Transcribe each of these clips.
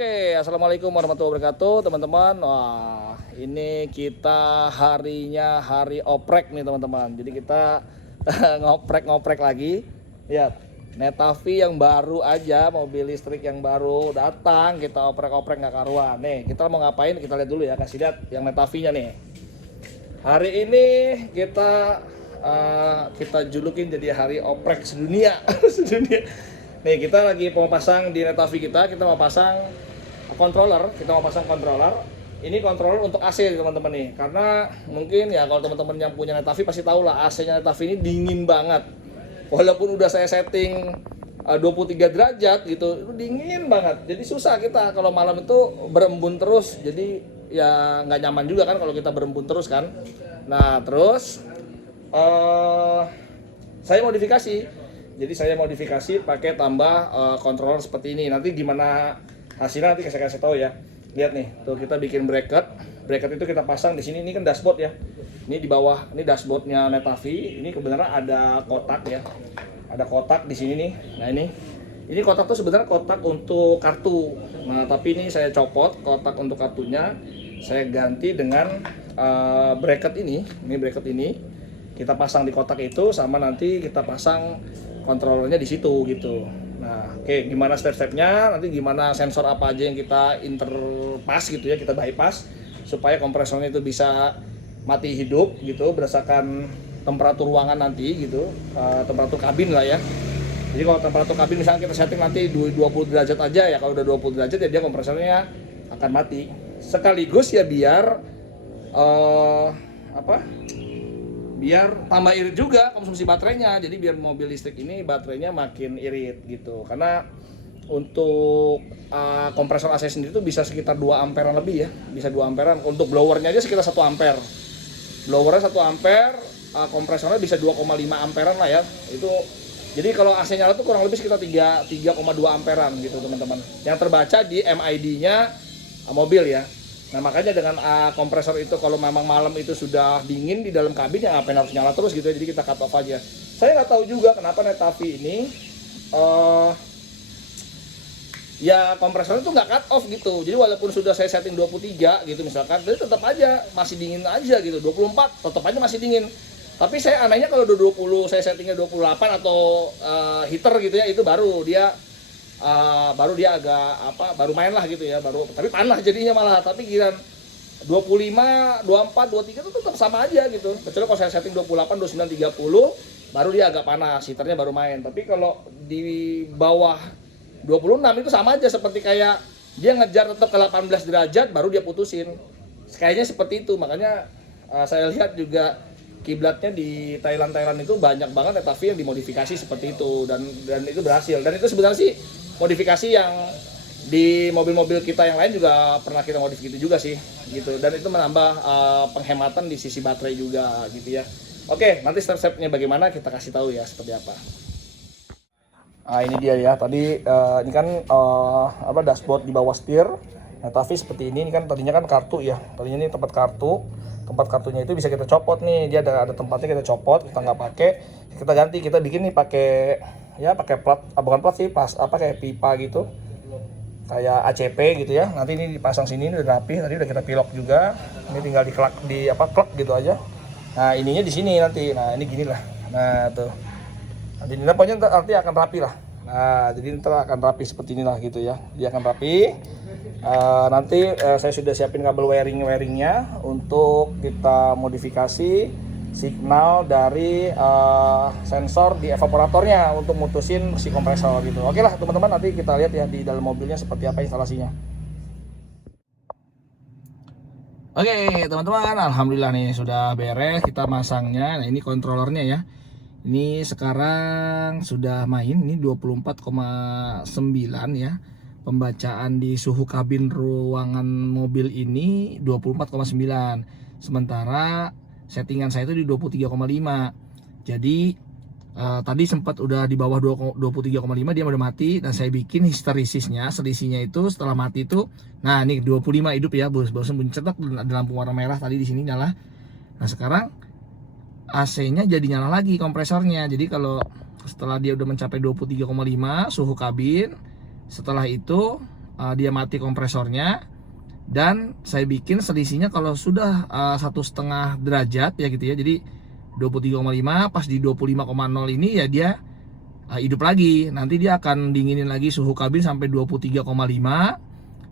Oke, assalamualaikum warahmatullahi wabarakatuh, teman-teman. Wah, ini kita harinya hari oprek nih, teman-teman. Jadi kita ngoprek-ngoprek lagi. Lihat, Netavi yang baru aja, mobil listrik yang baru datang, kita oprek-oprek nggak karuan. Nih, kita mau ngapain? Kita lihat dulu ya, kasih lihat yang Netavinya nih. Hari ini kita julukin jadi hari oprek sedunia, sedunia. Nih kita lagi mau pasang di Netavi kita mau pasang controller, Ini controller untuk AC teman-teman nih, karena mungkin ya kalau teman-teman yang punya Netavi pasti tahu lah AC-nya Netavi ini dingin banget. Walaupun udah saya setting 23 derajat gitu, itu dingin banget. Jadi susah kita kalau malam itu berembun terus. Jadi ya nggak nyaman juga kan kalau kita berembun terus kan. Nah terus saya modifikasi. Jadi saya modifikasi pakai tambah controller seperti ini. Nanti gimana hasilnya nanti saya kasih tahu ya. Lihat nih, tuh kita bikin bracket. Bracket itu kita pasang di sini. Ini kan dashboard ya. Ini di bawah, ini dashboardnya Netavi. Ini kebenaran ada kotak ya. Ada kotak di sini nih. Nah ini kotak tuh sebenarnya kotak untuk kartu. Nah tapi ini saya copot kotak untuk kartunya. Saya ganti dengan bracket ini. Ini bracket ini. Kita pasang di kotak itu sama nanti kita pasang kontrolernya di situ gitu. Nah, oke, gimana step-stepnya? Nanti gimana sensor apa aja yang kita interpass gitu ya, kita bypass supaya kompresornya itu bisa mati hidup gitu berdasarkan temperatur ruangan nanti gitu, temperatur kabin lah ya. Jadi kalau temperatur kabin misalnya kita setting nanti 20 derajat aja ya, kalau udah 20 derajat ya dia kompresornya akan mati. Sekaligus ya biar biar tambah irit juga konsumsi baterainya. Jadi biar mobil listrik ini baterainya makin irit gitu. Karena untuk kompresor AC sendiri itu bisa sekitar 2 amperan lebih ya. Bisa 2 amperan. Untuk blowernya aja sekitar 1 ampere. Blowernya 1 ampere, kompresornya bisa 2,5 amperan lah ya. Itu jadi kalau AC nyala tuh kurang lebih sekitar 3,2 amperan gitu teman-teman. Yang terbaca di MID-nya mobil ya. Nah makanya dengan kompresor itu kalau memang malam itu sudah dingin di dalam kabin ya ngapain harus nyala terus gitu ya, jadi kita cut off aja. Saya nggak tahu juga kenapa Netavi ini ya kompresornya itu nggak cut off gitu. Jadi walaupun sudah saya setting 23 gitu misalkan, tapi tetap aja masih dingin aja gitu. 24 tetap aja masih dingin. Tapi saya anehnya kalau udah 20 saya settingnya 28 atau heater gitu ya, itu baru dia agak baru main lah gitu ya, tapi panas jadinya malah. Tapi giliran 25, 24, 23 itu tetap sama aja gitu. Kecuali kalau saya setting 28, 29, 30 baru dia agak panas, heaternya baru main. Tapi kalau di bawah 26 itu sama aja, seperti kayak dia ngejar tetap ke 18 derajat baru dia putusin. Kayaknya seperti itu. Makanya saya lihat juga kiblatnya di Thailand itu banyak banget Netavi yang dimodifikasi seperti itu, dan itu berhasil. Dan itu sebenarnya sih modifikasi yang di mobil-mobil kita yang lain juga pernah kita modifikasi juga sih gitu, dan itu menambah penghematan di sisi baterai juga gitu ya. Oke, nanti step-stepnya bagaimana kita kasih tahu ya seperti apa. Ini dia ya, tadi ini kan dashboard di bawah setir Netavi seperti ini kan. Tadinya kan kartu ya, tadinya ini tempat kartunya itu bisa kita copot nih, dia ada tempatnya, kita copot, kita nggak pakai, kita ganti, kita bikin nih pakai plat, bukan plat sih, kayak pipa gitu, kayak ACP gitu ya. Nanti ini dipasang sini, ini udah rapi, tadi udah kita pilok juga, ini tinggal klak gitu aja. Nah ininya di sini nanti, nah ini gini lah, nah tuh, nanti ini pokoknya nanti akan rapi lah. Nah jadi ntar akan rapi seperti inilah gitu ya, dia akan rapi. Nanti saya sudah siapin kabel wiringnya untuk kita modifikasi signal dari sensor di evaporatornya untuk mutusin si kompresor gitu. Oke lah teman-teman, nanti kita lihat ya di dalam mobilnya seperti apa instalasinya. Oke teman-teman, alhamdulillah nih sudah beres kita masangnya. Nah ini kontrolernya ya, ini sekarang sudah main, ini 24,9 ya. Pembacaan di suhu kabin ruangan mobil ini 24,9. Sementara settingan saya itu di 23,5. Jadi tadi sempat udah di bawah 23,5 dia udah mati, dan saya bikin histerisisnya, selisihnya itu setelah mati itu. Nah, ini 25 hidup ya, barusan bunyi cetak, ada lampu warna merah tadi di sini nyala. Nah, sekarang AC-nya jadi nyala lagi kompresornya. Jadi kalau setelah dia udah mencapai 23,5 suhu kabin, setelah itu dia mati kompresornya. Dan saya bikin selisihnya kalau sudah 1,5 derajat ya gitu ya, jadi 23,5 pas di 25,0 ini ya dia hidup lagi. Nanti dia akan dinginin lagi suhu kabin sampai 23,5.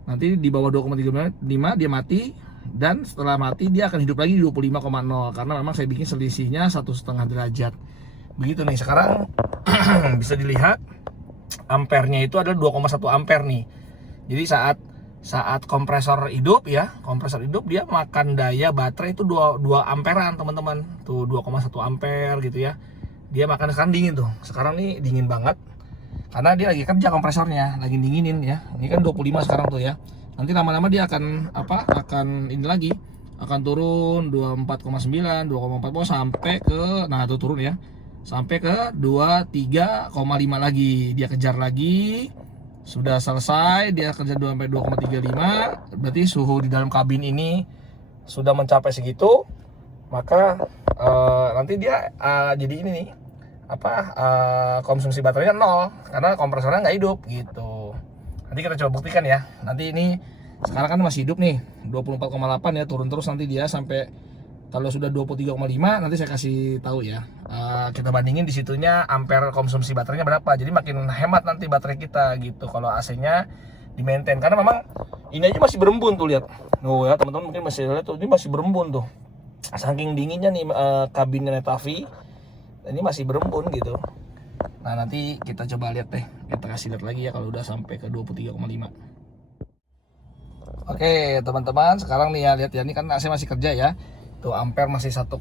Nanti di bawah 2,35 dia mati, dan setelah mati dia akan hidup lagi di 25,0 karena memang saya bikin selisihnya 1,5 derajat. Begitu nih. Sekarang bisa dilihat ampernya itu adalah 2,1 ampere nih. Jadi saat kompresor hidup ya, kompresor hidup dia makan daya baterai itu 2 amperan teman-teman. Tuh 2,1 ampere gitu ya. Dia makan. Sekarang dingin tuh. Sekarang nih dingin banget. Karena dia lagi kerja kompresornya, lagi dinginin ya. Ini kan 25 sekarang tuh ya. Nanti lama-lama dia akan ini lagi akan turun 24,9, 2,4 sampai ke tuh turun ya. Sampai ke 23,5 lagi. Dia kejar lagi. Sudah selesai, dia kerja sampai 2,35, berarti suhu di dalam kabin ini sudah mencapai segitu, maka nanti dia jadi ini nih konsumsi baterainya 0 karena kompresornya nggak hidup gitu. Nanti kita coba buktikan ya. Nanti ini sekarang kan masih hidup nih 24,8 ya, turun terus nanti dia sampai kalau sudah 23,5 nanti saya kasih tahu ya. Kita bandingin di situnya ampere konsumsi baterainya berapa. Jadi makin hemat nanti baterai kita gitu kalau AC-nya di maintain. Karena memang ini aja masih berembun tuh, lihat. Oh ya, teman-teman mungkin masih lihat tuh, ini masih berembun tuh. Saking dinginnya nih kabinnya Netavi. Ini masih berembun gitu. Nah, nanti kita coba lihat deh. Kita kasih lihat lagi ya kalau udah sampai ke 23,5. Oke, teman-teman, sekarang nih ya lihat ya, ini kan AC masih kerja ya. Tuh ampere masih 1,5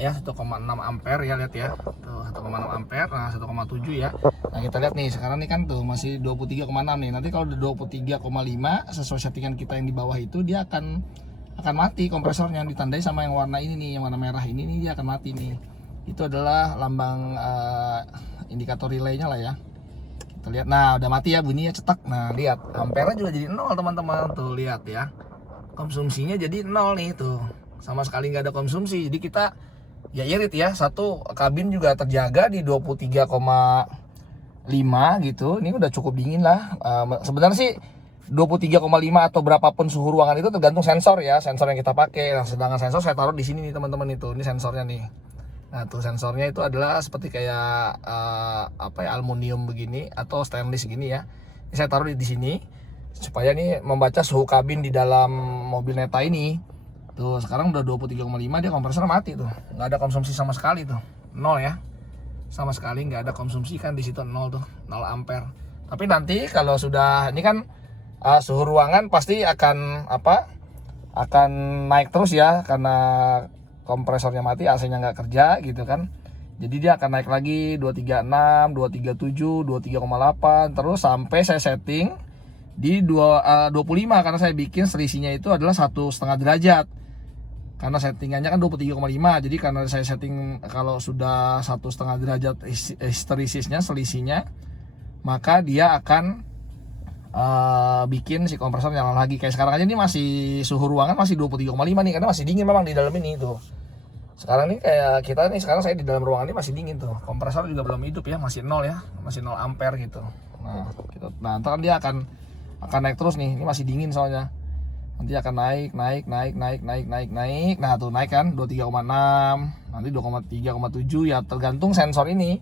ya, 1,6 ampere ya, lihat ya. Tuh 1,6 ampere, nah 1,7 ya. Nah, kita lihat nih sekarang nih kan tuh masih 23,6 nih. Nanti kalau udah 23,5 sesuai settingan kita yang di bawah itu dia akan mati kompresornya, ditandai sama yang warna ini nih, yang warna merah ini nih, dia akan mati nih. Itu adalah lambang indikator relaynya lah ya. Kita lihat, nah udah mati ya, bunyinya cetak. Nah lihat ampere juga jadi 0 teman-teman, tuh lihat ya. Konsumsinya jadi 0 nih tuh, sama sekali nggak ada konsumsi. Jadi kita ya irit ya, satu kabin juga terjaga di 23,5 gitu. Ini udah cukup dingin lah. Sebenarnya sih 23,5 atau berapapun suhu ruangan itu tergantung sensor ya, sensor yang kita pakai. Nah, sedangkan sensor saya taruh di sini nih teman-teman, itu ini sensornya nih. Nah tuh sensornya itu adalah seperti kayak aluminium begini atau stainless gini ya. Ini saya taruh di sini supaya nih membaca suhu kabin di dalam mobil Neta ini. Tuh sekarang udah 23,5, dia kompresor mati tuh, nggak ada konsumsi sama sekali tuh, 0 ya, sama sekali nggak ada konsumsi kan di situ, 0 tuh, 0 ampere. Tapi nanti kalau sudah ini kan suhu ruangan pasti akan naik terus ya, karena kompresornya mati, AC-nya nggak kerja gitu kan. Jadi dia akan naik lagi 236, 237, 23,8 terus sampai saya setting di 25 karena saya bikin selisihnya itu adalah 1,5 derajat. Karena settingannya kan 23,5. Jadi karena saya setting kalau sudah 1,5 derajat histerisisnya, selisihnya, maka dia akan bikin si kompresor nyala lagi. Kayak sekarang aja ini masih suhu ruangan masih 23,5 nih, karena masih dingin memang di dalam ini tuh. Sekarang nih kayak kita nih, sekarang saya di dalam ruangan ini masih dingin tuh. Kompresor juga belum hidup ya, masih 0 ya, masih 0 ampere gitu. Nah, ntar kan dia akan naik terus nih. Ini masih dingin soalnya. Nanti akan naik. Nah, tuh naik kan 23,6, nanti 23,7 ya, tergantung sensor ini.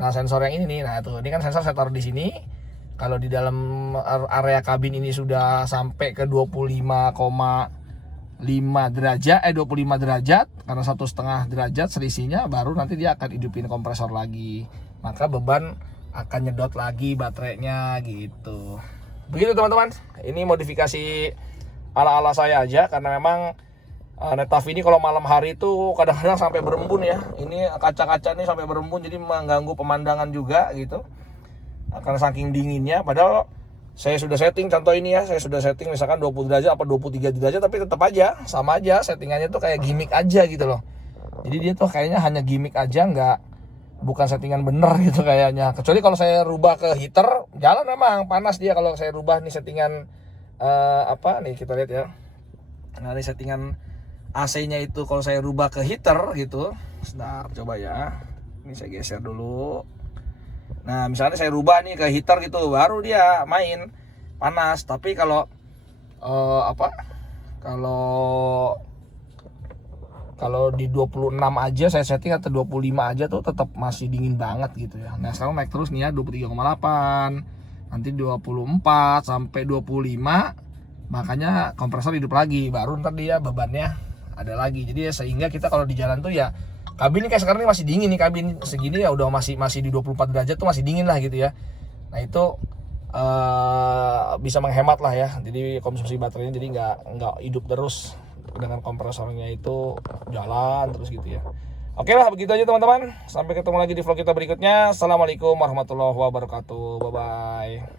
Nah, sensor yang ini nih. Nah, tuh ini kan sensor saya taruh di sini. Kalau di dalam area kabin ini sudah sampai ke 25,5 derajat, 25 derajat, karena 1,5 derajat selisihnya, baru nanti dia akan hidupin kompresor lagi. Maka beban akan nyedot lagi baterainya gitu. Begitu teman-teman. Ini modifikasi ala-ala saya aja, karena memang Netavi ini kalau malam hari itu kadang-kadang sampai berembun ya. Ini kaca-kaca ini sampai berembun, jadi mengganggu pemandangan juga gitu. Karena saking dinginnya, padahal saya sudah setting, contoh ini ya, saya sudah setting misalkan 20 derajat apa 23 derajat, tapi tetap aja sama aja settingannya tuh kayak gimmick aja gitu loh. Jadi dia tuh kayaknya hanya gimmick aja, bukan settingan bener gitu kayaknya. Kecuali kalau saya rubah ke heater, jalan memang panas dia. Kalau saya rubah nih settingan nih kita lihat ya. Nah, ini settingan AC-nya itu kalau saya rubah ke heater gitu. Sebentar, coba ya. Ini saya geser dulu. Nah misalnya saya rubah nih ke heater gitu, baru dia main panas. Tapi kalau kalau di 26 aja saya setting atau 25 aja tuh tetap masih dingin banget gitu ya. Nah sekarang naik terus nih ya 23,8, nanti 24 sampai 25, makanya kompresor hidup lagi, baru ntar dia bebannya ada lagi. Jadi ya sehingga kita kalau di jalan tuh ya, kabin ini kayak sekarang ini masih dingin nih, kabin segini ya udah masih di 24 derajat tuh masih dingin lah gitu ya. Nah itu bisa menghemat lah ya, jadi konsumsi baterainya jadi nggak hidup terus dengan kompresornya itu jalan terus gitu ya. Oke lah, begitu aja teman-teman, sampai ketemu lagi di vlog kita berikutnya. Assalamualaikum warahmatullahi wabarakatuh, bye bye.